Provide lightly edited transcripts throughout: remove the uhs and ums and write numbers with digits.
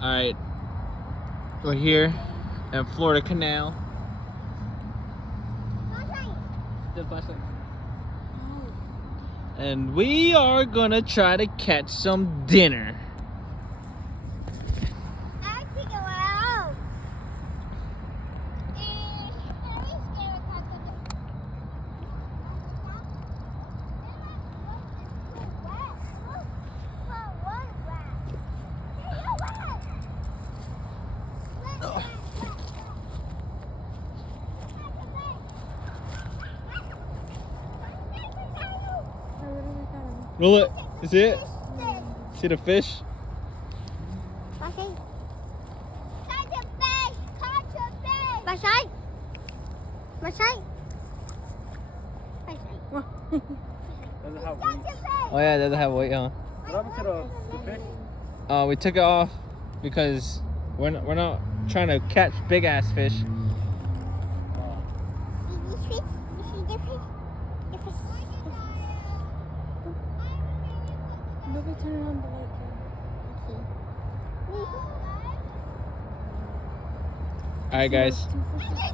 Alright, we're here in Florida Canal. And we are gonna try to catch some dinner. Roll it. You see it? See the fish? Catch a fish! Catch a fish! Masai! Masai! Does it have wings? Oh yeah, it doesn't have weight, huh? What happened to the fish? We took it off because we're not trying to catch big ass fish. Nobody turn on the light. Alright guys,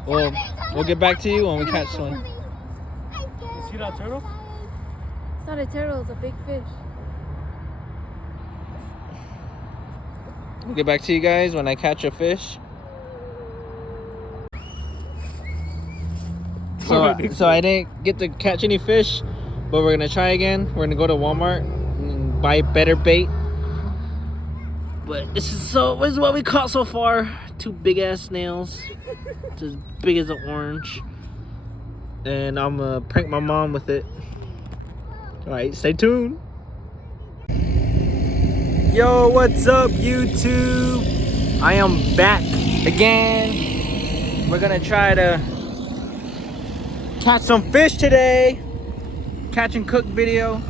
we'll get back to you when we catch one. You see that turtle? It's not a turtle, it's a big fish. We'll get back to you guys when I catch a fish. So I didn't get to catch any fish, but we're gonna try again. We're gonna go to Walmart and buy better bait. But this is what we caught so far. 2 big ass snails. It's as big as an orange. And I'm gonna prank my mom with it. Alright, stay tuned. Yo, what's up YouTube? I am back again. We're gonna try to catch some fish today. Catch and cook video.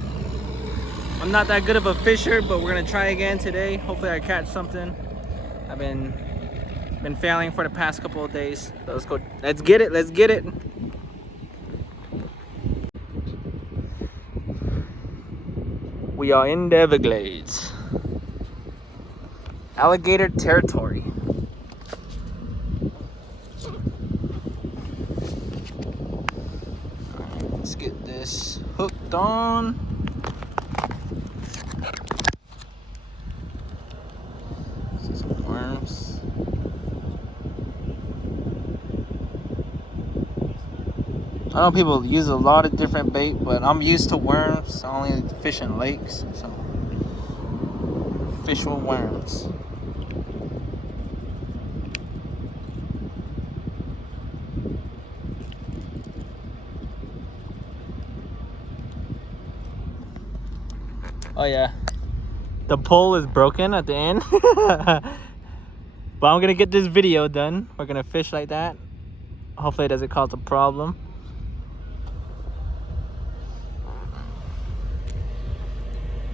I'm not that good of a fisher, but we're gonna try again today. Hopefully I catch something. I've been failing for the past couple of days. So let's go. Let's get it. Let's get it. We are in the Everglades. Alligator territory. Alright, let's get this hooked on. Some worms. I know people use a lot of different bait, but I'm used to worms. I only fish in lakes, so fish with worms. Oh yeah, the pole is broken at the end. But I'm gonna get this video done. We're gonna fish like that. Hopefully it doesn't cause a problem.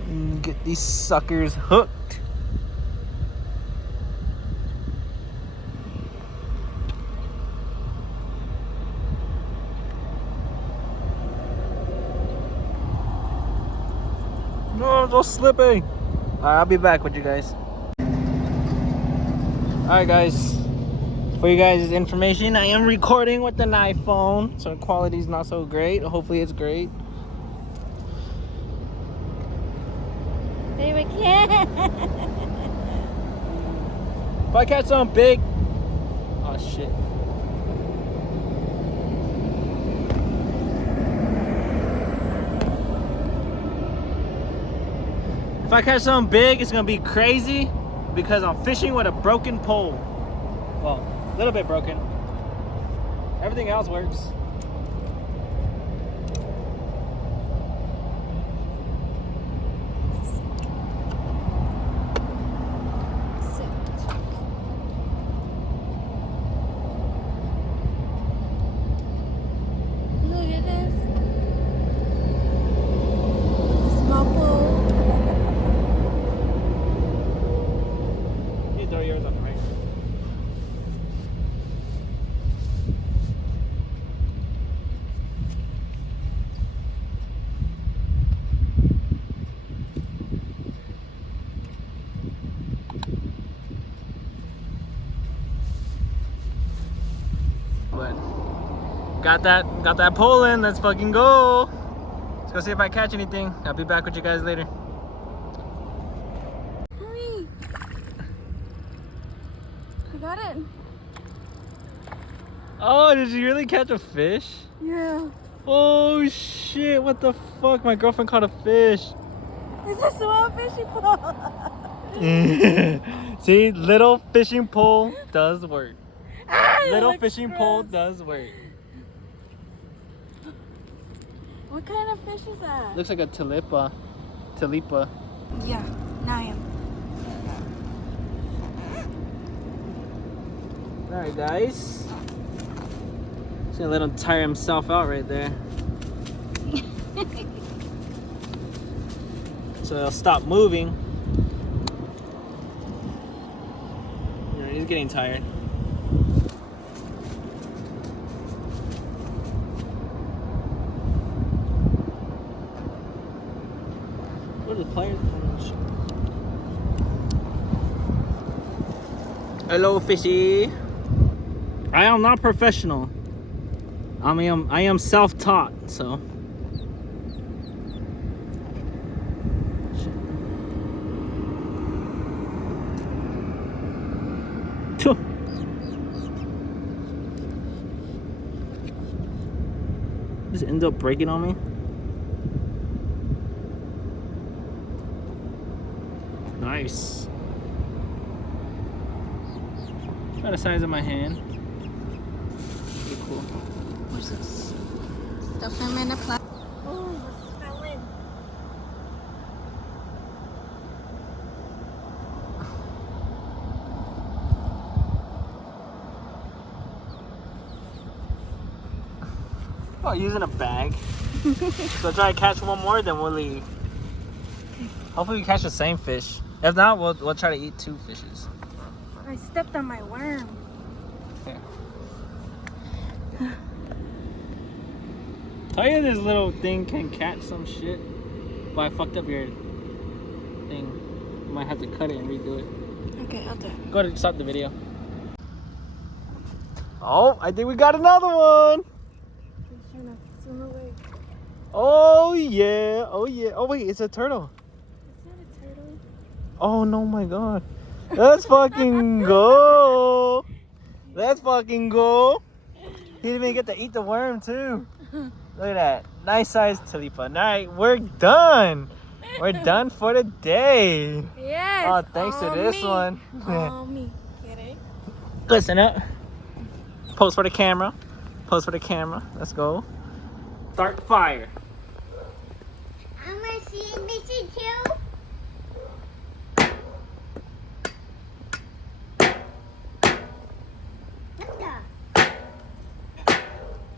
And get these suckers hooked. No, it's all slipping. Alright, I'll be back with you guys. Alright guys, for you guys' information, I am recording with an iPhone, so the quality's not so great. Hopefully it's great. Baby, can't. If I catch something big, oh shit. If I catch something big, it's gonna be crazy because I'm fishing with a broken pole. Well, a little bit broken. Everything else works. Look at this. The small pole. You throw yours on the right. Got that pole in. Let's fucking go. Let's go see if I catch anything. I'll be back with you guys later. Hurry! I got it. Oh, did you really catch a fish? Yeah. Oh shit, what the fuck? My girlfriend caught a fish. It's a small fishing pole. See, little fishing pole does work. Little looks fishing pole gross. does work. What kind of fish is that? Looks like a talipa. Yeah, now I am. Alright guys. Just gonna let him tire himself out right there. So he'll stop moving. Yeah, he's getting tired. What are the players? Hello, fishy. I am not professional. I am self-taught, so. Shit. Just end up breaking on me. Nice. About the size of my hand. Pretty cool. What's this? Stuff him in a plastic. Oh, it fell in. Oh, using a bag. So try to catch one more, then we'll leave. Hopefully we catch the same fish. If not, we'll try to eat 2 fishes. I stepped on my worm. Here. Tell you this little thing can catch some shit, but I fucked up your thing. You might have to cut it and redo it. Okay, I'll do it. Go ahead and stop the video. Oh, I think we got another one. I'm trying to swim away. Oh yeah, oh yeah. Oh wait, it's a turtle. Is that a turtle? Oh no, my god. Let's fucking go. Let's fucking go. He didn't even get to eat the worm too. Look at that. Nice size talipa. Alright, we're done. We're done for the day. Yes. Oh, thanks to this me. one. All me. Kidding? Listen up. Pose for the camera. Pose for the camera. Let's go. Start the fire. I'm gonna see Missy too. Look that.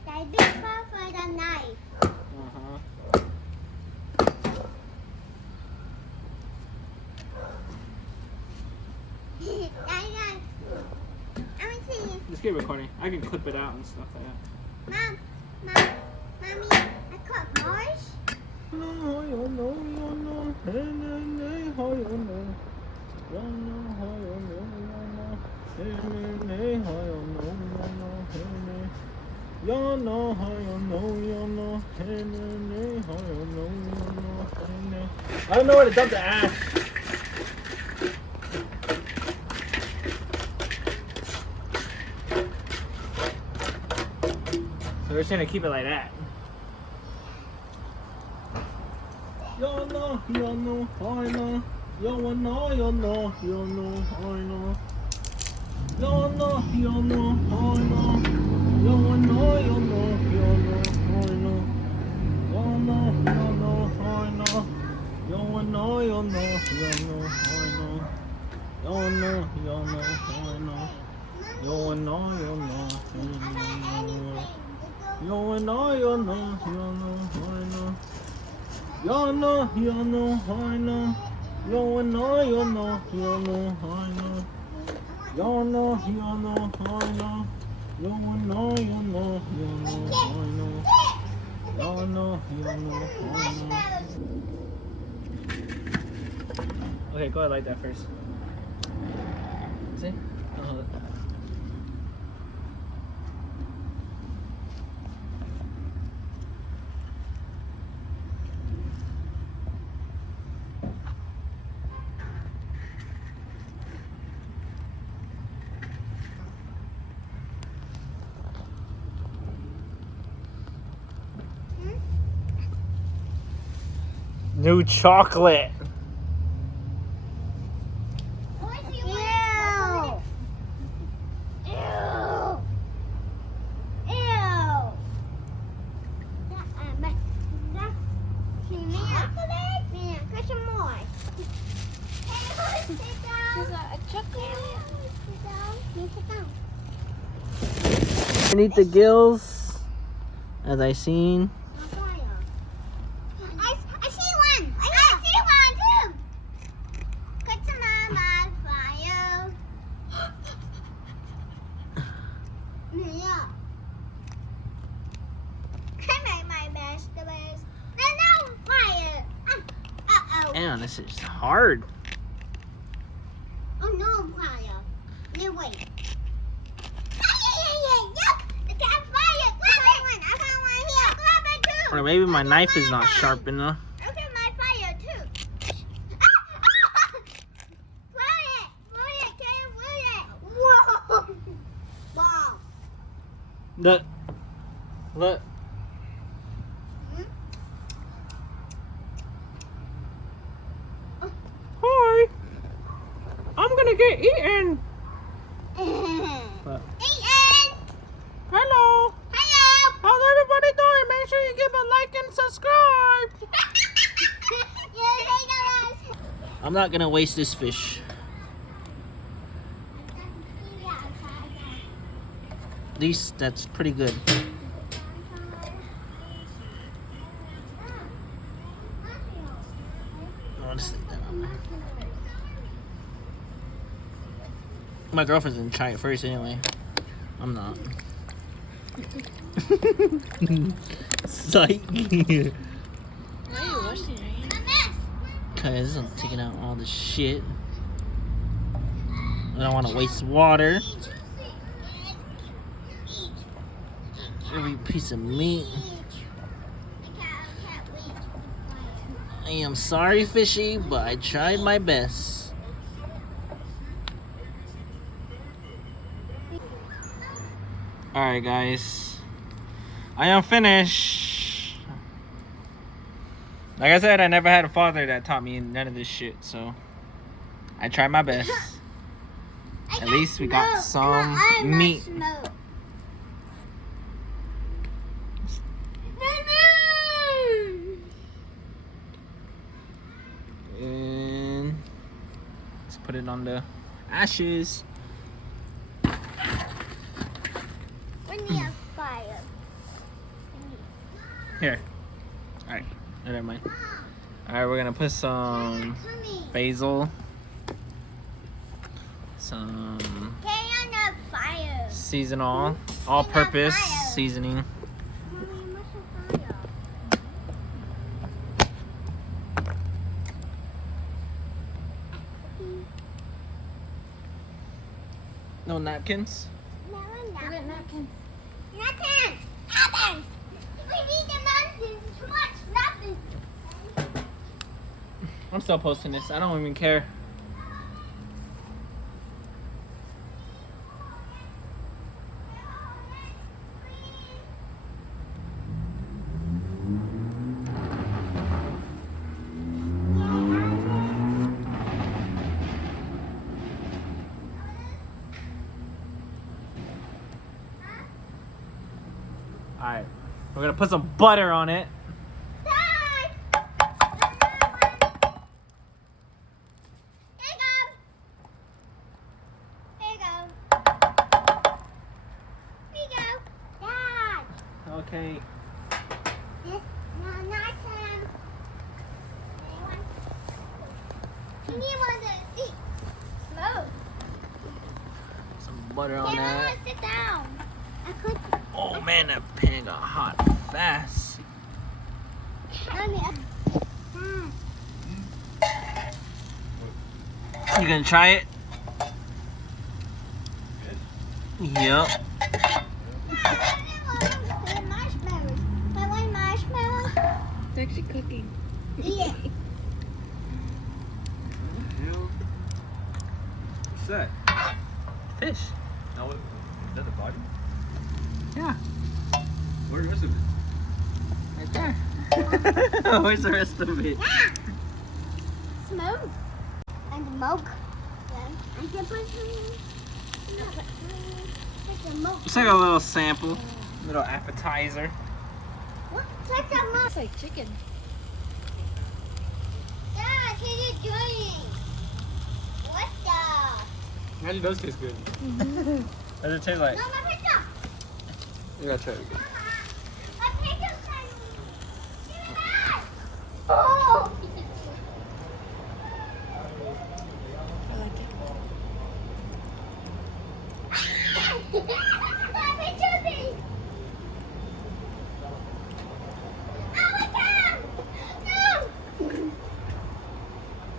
That big part for the knife. Uh-huh. I'm gonna see. Just get recording. I can clip it out and stuff like that. Mommy, I caught Mars. I don't know where to dump the ash. So we're just gonna keep it like that. Yo no, I know. Yo no, I know. Yo no, I know. Yo no, I know. Yo no, I know. Yo no, I know. Yo no, I know. Yo no, I know. Yo no, I know. Yo no, I know. Yo no, I know. Yo no, I know. Yo no, I know. Yo no, I know. Yo no, I know. Yo no, I know. Yo no, I know. Yo no, I know. Okay, go ahead, light that first. See? New chocolate. Underneath the gills, as I seen. I see one. I see one too. Put some on my fire. Yeah. I made my vegetables. There's no fire. Uh-oh. Man, this is hard. Oh no, fire. No wait. Or maybe my knife is not sharp enough. Look at my fire too. Whoa! Wow. Look. Hi. I'm gonna get eaten. What? Hello. Hello. How's everybody doing? Make sure you give a like and subscribe. I'm not gonna waste this fish. At least that's pretty good. My girlfriend's gonna try it first anyway. I'm not. Psych. Why are you washing your hands? Cause I'm taking out all the shit. I don't want to waste water. Every piece of meat. I am sorry, fishy, but I tried my best. Alright, guys. I am finished. Like I said, I never had a father that taught me none of this shit, so I tried my best. At least we got some meat. And let's put it on the ashes. We need a fire. Here. Alright. Never mind. Alright, we're gonna put some basil. Some seasonal, all-purpose seasoning. No napkins? Napkins. We need the mountains. Too much nothing. I'm still posting this. I don't even care. Alright, we're gonna put some butter on it. Okay. Some butter on that. Sit down. I could. Oh man, that pan got hot fast. You gonna try it? Yep. It's actually cooking. Yeah. What's that? Fish. Now what? Is that the body? Yeah. Where's the rest of it? Right there. Where's the rest of it? smoke. And smoke. I can put some. It's like a little sample, little appetizer. What's like that milk? It's like chicken. Dad, what are you doing? What the? It does taste good. Does it taste like? No, my picture. You gotta try it. Mama, my picture's tiny. Give me that. Oh. My picture's big. Oh my God! No. Give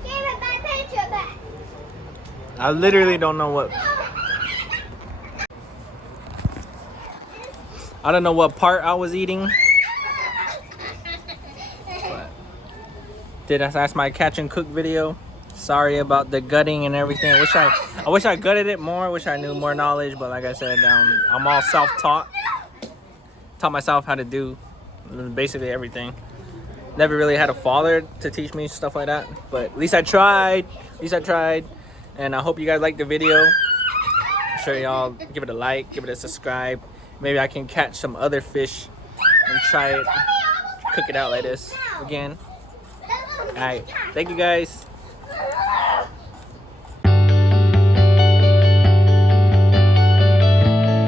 me my picture back. I literally don't know what. I don't know what part I was eating. But that's my catch and cook video. Sorry about the gutting and everything. I wish I gutted it more. I wish I knew more knowledge. But like I said, I'm all self-taught. Taught myself how to do basically everything. Never really had a father to teach me stuff like that. But at least I tried. And I hope you guys liked the video. I'm sure y'all give it a like, give it a subscribe. Maybe I can catch some other fish and try it, cook it out like this again. Alright, thank you guys.